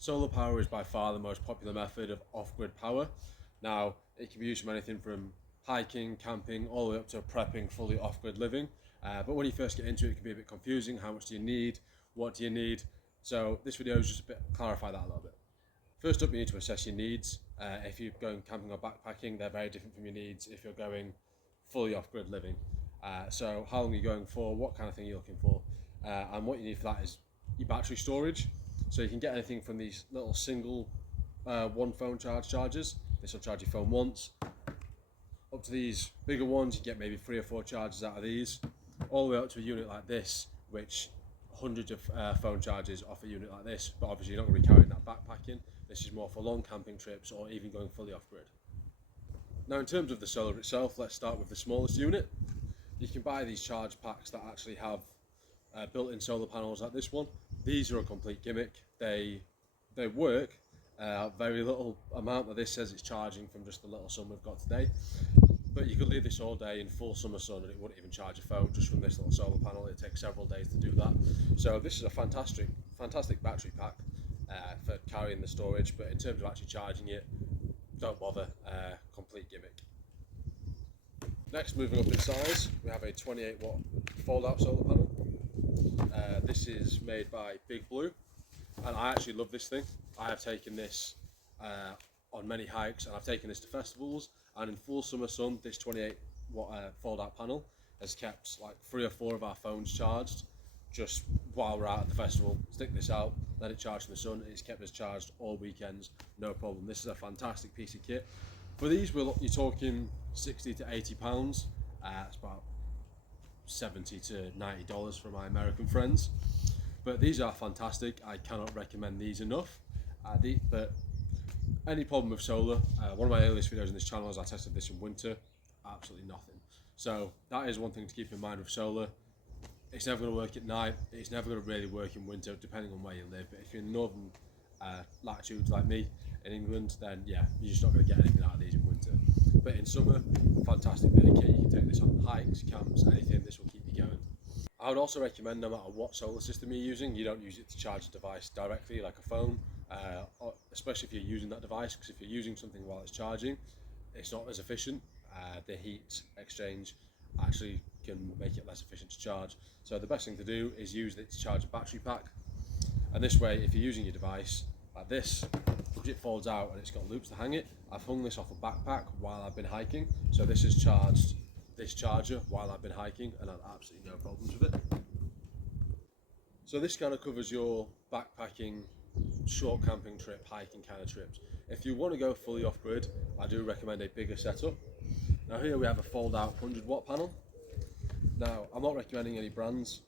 Solar power is by far the most popular method of off-grid power. Now, it can be used for anything from hiking, camping, all the way up to prepping fully off-grid living. But when you first get into it, it can be a bit confusing. How much do you need? What do you need? So this video is just a bit clarify that a little bit. First up, you need to assess your needs. If you're going camping or backpacking, they're very different from your needs if you're going fully off-grid living. So how long are you going for? What kind of thing are you looking for? And what you need for that is your battery storage. So you can get anything from these little single one phone chargers. This will charge your phone once. Up to these bigger ones, you get maybe 3 or 4 chargers out of these. All the way up to a unit like this, which hundreds of phone chargers off a unit like this, but obviously you're not going to be carrying that backpacking. This is more for long camping trips or even going fully off-grid. Now in terms of the solar itself, let's start with the smallest unit. You can buy these charge packs that actually have built-in solar panels like this one. These are a complete gimmick. They work. Very little amount of this says it's charging from just the little sun we've got today. But you could leave this all day in full summer sun and it wouldn't even charge a phone just from this little solar panel. It takes several days to do that. So this is a fantastic battery pack for carrying the storage, but in terms of actually charging it, don't bother, complete gimmick. Next, moving up in size, we have a 28 watt fold out solar panel. This is made by Big Blue, and I actually love this thing. I have taken this on many hikes, and I've taken this to festivals, and in full summer sun, this 28 watt fold out panel has kept like 3 or 4 of our phones charged just while we're out at the festival. Stick this out, let it charge in the sun, and it's kept us charged all weekends, no problem. This is a fantastic piece of kit. For these, you're talking 60 to 80 pounds. It's about 70 to 90 dollars for my American friends. But these are fantastic. I cannot recommend these enough. But any problem with solar, one of my earliest videos on this channel is I tested this in winter, absolutely nothing. So that is one thing to keep in mind with solar. It's never going to work at night. It's never going to really work in winter, depending on where you live. But if you're in northern latitudes like me in England, then yeah, you're just not going to get anything out of these in winter. But in summer, fantastic bit of kit. You can take this on hikes, camps, anything. This will keep you going. I would also recommend, no matter what solar system you're using, you don't use it to charge a device directly like a phone, especially if you're using that device, because if you're using something while it's charging, it's not as efficient. The heat exchange actually can make it less efficient to charge. So the best thing to do is use it to charge a battery pack. And this way, if you're using your device like this, it folds out and it's got loops to hang it. I've hung this off a backpack while I've been hiking, so this has charged this charger while I've been hiking and I've absolutely no problems with it. So this kind of covers your backpacking, short camping trip, hiking kind of trips. If you want to go fully off-grid, I do recommend a bigger setup. Now here we have a fold-out 100 watt panel. Now I'm not recommending any brands,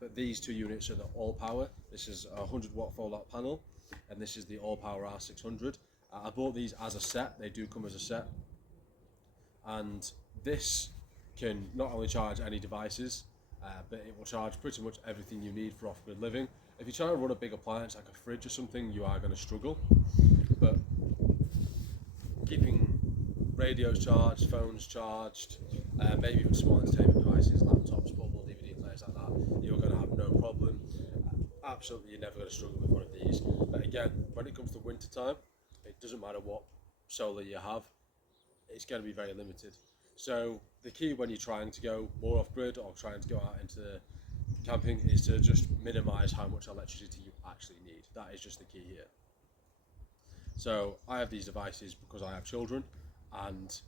but these 2 units are the All Power. This is a 100 watt fold-out panel, and this is the All Power R600. I bought these as a set. They do come as a set, and this can not only charge any devices, but it will charge pretty much everything you need for off-grid living. If you try to run a big appliance like a fridge or something, you are going to struggle. But keeping radios charged, phones charged, maybe even small entertainment devices, laptops, portable DVD players like that, you're going to have no problem. Absolutely, you're never going to struggle with one of these. But again, when it comes to winter time, it doesn't matter what solar you have, it's going to be very limited. So the key when you're trying to go more off-grid or trying to go out into camping is to just minimise how much electricity you actually need. That is just the key here. So I have these devices because I have children, and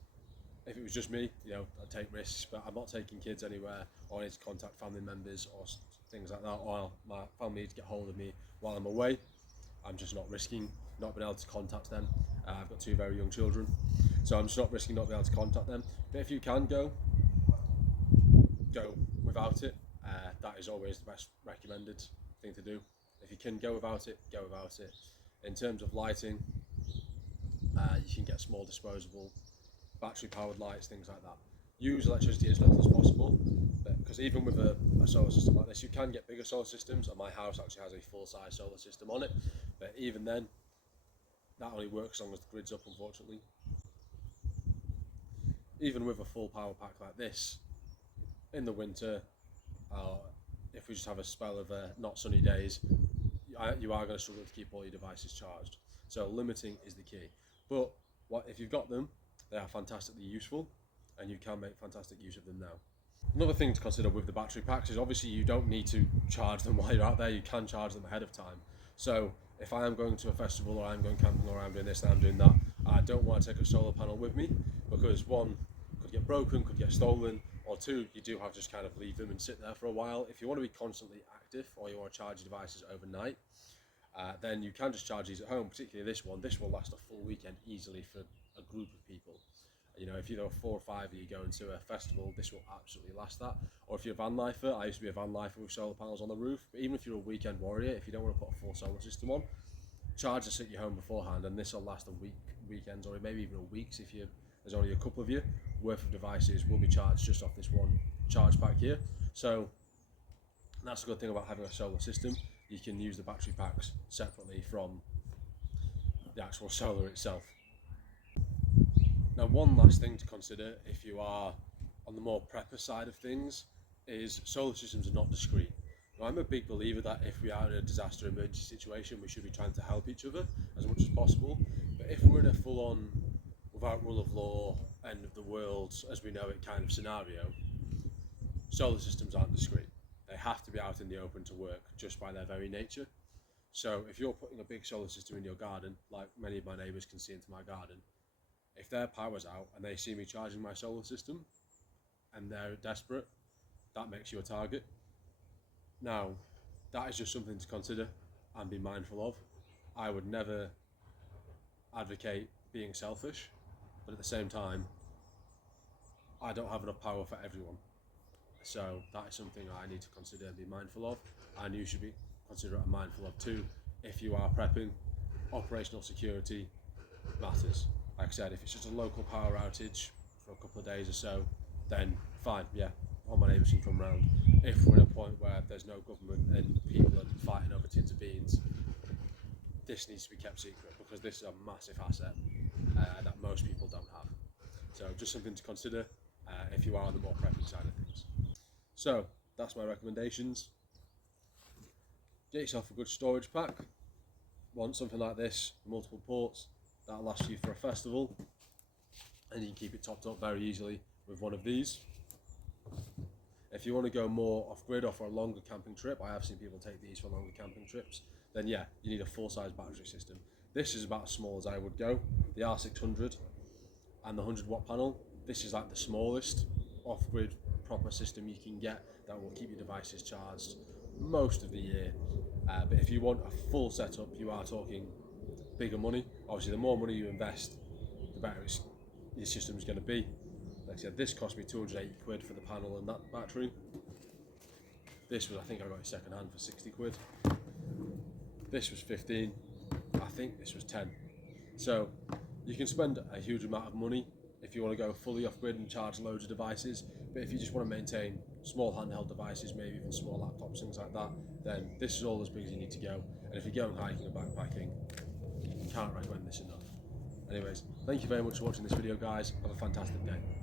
if it was just me, you know, I'd take risks, but I'm not taking kids anywhere, or I need to contact family members or things like that, or my family need to get hold of me while I'm away. I'm just not risking not being able to contact them. I've got 2 very young children, so I'm just not risking not being able to contact them. But if you can go without it. That is always the best recommended thing to do. If you can go without it, go without it. In terms of lighting, you can get small disposable battery powered lights, things like that. Use electricity as little as possible, because even with a solar system like this, you can get bigger solar systems, and my house actually has a full-size solar system on it, but even then, that only works as long as the grid's up, unfortunately. Even with a full power pack like this, in the winter, if we just have a spell of not sunny days, you are going to struggle to keep all your devices charged. So limiting is the key. But if you've got them, they are fantastically useful, and you can make fantastic use of them now. Another thing to consider with the battery packs is obviously you don't need to charge them while you're out there. You can charge them ahead of time. So if I am going to a festival, or I'm going camping, or I'm doing this and I'm doing that, I don't want to take a solar panel with me, because one, could get broken, could get stolen, or two, you do have to just kind of leave them and sit there for a while. If you want to be constantly active, or you want to charge your devices overnight, then you can just charge these at home, particularly this one. This will last a full weekend easily for a group of people. You know, if you know 4 or 5 of you going to a festival, this will absolutely last that. Or if you're a van lifer, I used to be a van lifer with solar panels on the roof, but even if you're a weekend warrior, if you don't want to put a full solar system on, charge this at your home beforehand, and this will last a week, weekends, or maybe even a week's if there's only a couple of you worth of devices will be charged just off this one charge pack here. So that's a good thing about having a solar system. You can use the battery packs separately from the actual solar itself. Now, one last thing to consider if you are on the more prepper side of things is solar systems are not discreet. Now, I'm a big believer that if we are in a disaster emergency situation, we should be trying to help each other as much as possible. But if we're in a full-on, without rule of law, end of the world as we know it kind of scenario, solar systems aren't discreet. They have to be out in the open to work just by their very nature. So if you're putting a big solar system in your garden, like many of my neighbours can see into my garden, if their power's out and they see me charging my solar system and they're desperate, that makes you a target. Now, that is just something to consider and be mindful of. I would never advocate being selfish, but at the same time, I don't have enough power for everyone. So that is something I need to consider and be mindful of, and you should be considerate and mindful of too. If you are prepping, operational security matters. Like I said, if it's just a local power outage for a couple of days or so, then fine, yeah, all my neighbours can come round. If we're at a point where there's no government and people are fighting over tins of beans, this needs to be kept secret, because this is a massive asset that most people don't have. So just something to consider if you are on the more prepping side of things. So that's my recommendations. Get yourself a good storage pack. Want something like this, multiple ports, that'll last you for a festival, and you can keep it topped up very easily with one of these. If you want to go more off-grid or for a longer camping trip, I have seen people take these for longer camping trips, then yeah, you need a full-size battery system. This is about as small as I would go. The R600 and the 100-watt panel, this is like the smallest off-grid proper system you can get that will keep your devices charged most of the year. But if you want a full setup, you are talking bigger money. Obviously, the more money you invest, the better your system is going to be. Like I said, this cost me 280 quid for the panel and that battery. This was, I think I got it second hand for 60 quid. This was 15. I think this was 10. So you can spend a huge amount of money if you want to go fully off-grid and charge loads of devices. But if you just want to maintain small handheld devices, maybe even small laptops, things like that, then this is all as big as you need to go. And if you're going hiking or backpacking, can't recommend this enough. Anyways, thank you very much for watching this video, guys. Have a fantastic day.